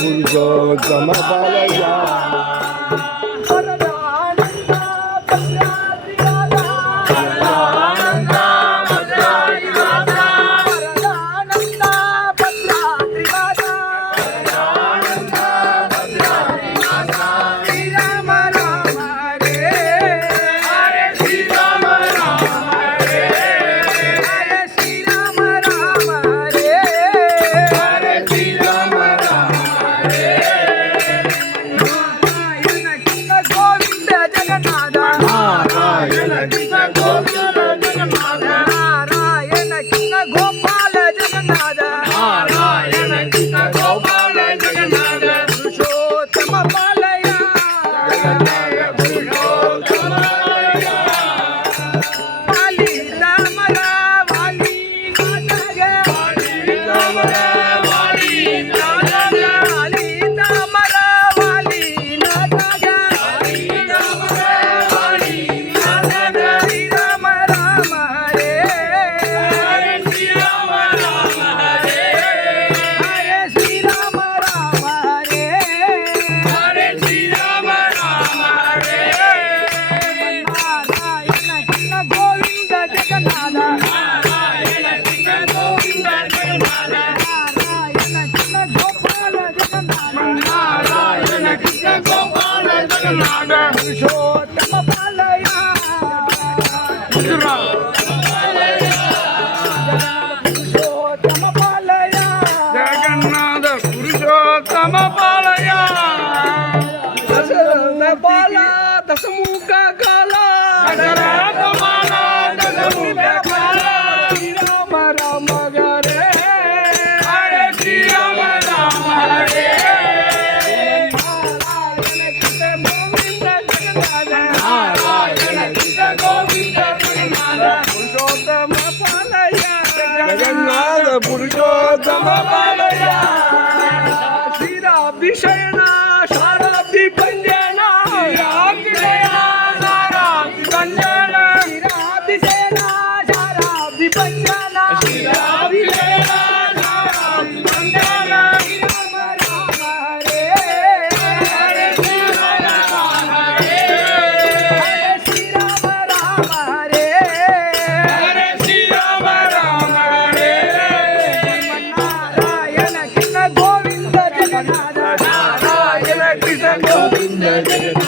पुरुषोत्तम बालया जगन्नाथ पुरुषोत्तम बालया दशरथ बाला दशमुख काला दशरथ बाला दशमुख काला राम राम हरे हरे श्री राम राम हरे जगन्नाथ पुरुषोत्तम बालया श्रीराब्दी शयना शारब्दी पंजना श्रीराब्दी शयना शारब्दी पंजना श्रीराब्दी शयना शारब्दी पंजना श्रीराब्दी शयना शारब्दी पंजना राम राम हरे हरे श्री राम राम हरे हरे श्री राम राम हरे हरे श्री राम राम हरे नारायण कृष्ण गोविंद जगन्नाथ नारायण कृष्ण गोविंद जगन्नाथ